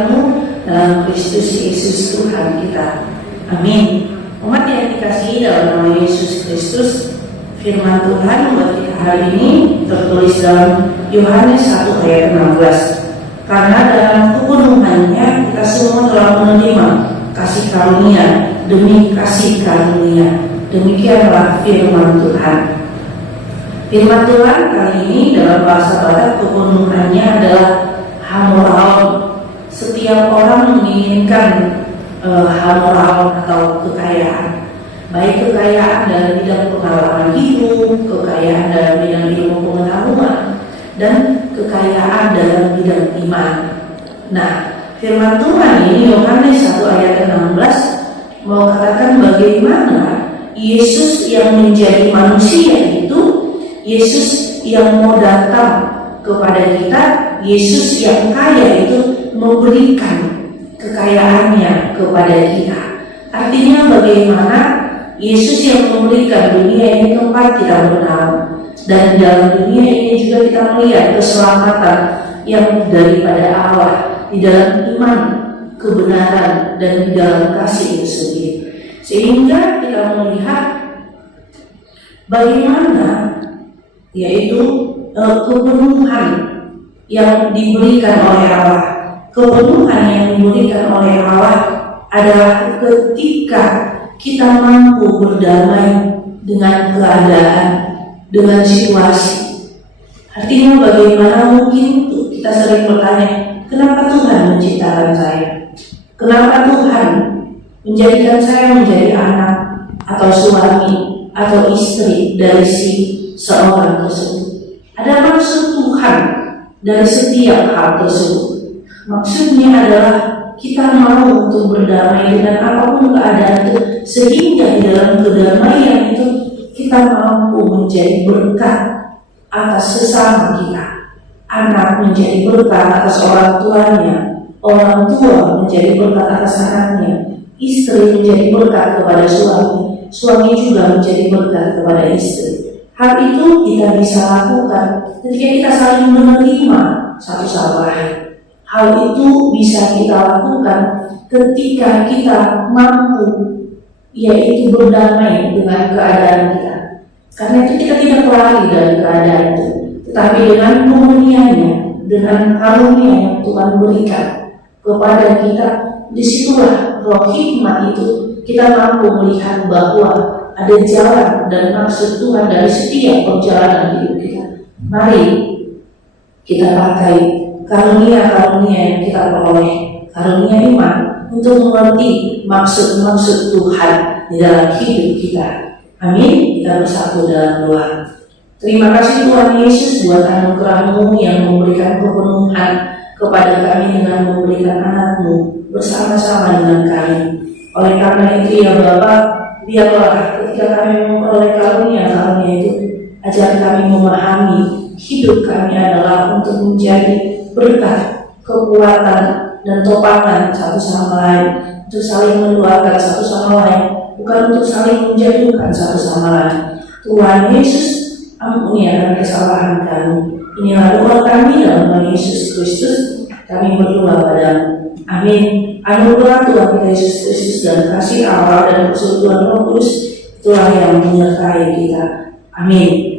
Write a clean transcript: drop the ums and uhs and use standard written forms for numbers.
kebaikan-Mu dalam Kristus Yesus Tuhan kita. Amin. Umat yang dikasihi dalam nama Yesus Kristus, firman Tuhan buat kita hari ini tertulis dalam Yohanes 1 ayat 16. Karena dalam kepenuhannya kita semua telah menerima kasih karunia demi kasih karunia. Demikianlah firman Tuhan. Firman Tuhan kali ini dalam bahasa Batak kepenuhannya adalah hamoraon. Setiap orang menginginkan hamoraon atau kekayaan, baik kekayaan dalam bidang pengalaman hidup, kekayaan dalam bidang ilmu pengetahuan, dan kekayaan dalam bidang iman. Nah, firman Tuhan ini Yohanes 1 ayat 16 mau katakan bagaimana Yesus yang menjadi manusia itu, Yesus yang mau datang kepada kita, Yesus yang kaya itu memberikan kekayaannya kepada kita. Artinya bagaimana Yesus yang memberikan dunia ini tempat kita bernaung, dan dalam dunia ini juga kita melihat keselamatan yang daripada Allah di dalam iman, kebenaran, dan di dalam kasih itu sendiri. Sehingga kita melihat bagaimana yaitu kepenuhan yang diberikan oleh Allah. Kepenuhan yang diberikan oleh Allah adalah ketika kita mampu berdamai dengan keadaan, dengan situasi. Artinya bagaimana mungkin kita sering bertanya, kenapa Tuhan menciptakan saya? Kenapa Tuhan menjadikan saya menjadi anak atau suami atau istri dari seorang tersebut? Ada maksud Tuhan dari setiap hal tersebut. Maksudnya adalah kita mau untuk berdamai dengan apapun keadaan itu, sehingga di dalam kedamaian itu kita mampu menjadi berkat atas sesama kita. Anak menjadi berkat atas orang tuanya, orang tua menjadi berkat atas anaknya, istri menjadi berkat kepada suami, suami juga menjadi berkat kepada istri. Hal itu kita bisa lakukan ketika kita saling menerima satu sama lain. Hal itu bisa kita lakukan ketika kita mampu yaitu berdamai dengan keadaan kita. Karena itu kita tidak lari dari keadaan itu, tetapi dengan karunia-Nya, dengan karunia yang Tuhan berikan kepada kita, disitulah roh hikmat itu kita mampu melihat bahwa ada jalan dan maksud Tuhan dari setiap perjalanan hidup kita. Mari kita pakai karunia-karunia yang kita peroleh, karunia iman, untuk mengerti maksud-maksud Tuhan di dalam hidup kita. Amin. Kita bersatu dalam doa. Terima kasih Tuhan Yesus buat anugerah-Mu yang memberikan kepenuhan kepada kami dengan memberikan anak-Mu bersama-sama dengan kami. Oleh karena itu ya Bapa, biarlah ketika kami memperoleh karunia-karunia itu, ajar kami memahami hidup kami adalah untuk menjadi berkat, kekuatan, dan topangan satu sama lain, untuk saling mendoakan satu sama lain, bukan untuk saling menjatuhkan satu sama lain. Tuhan Yesus, ampuni akan kesalahan kami. Inilah doa kami dalam nama Yesus Kristus. Kami berdoa padamu. Amin. Anugerah Tuhan kita Yesus Kristus dan kasih Allah dan persekutuan Roh Kudus itulah yang menyertai kita. Amin.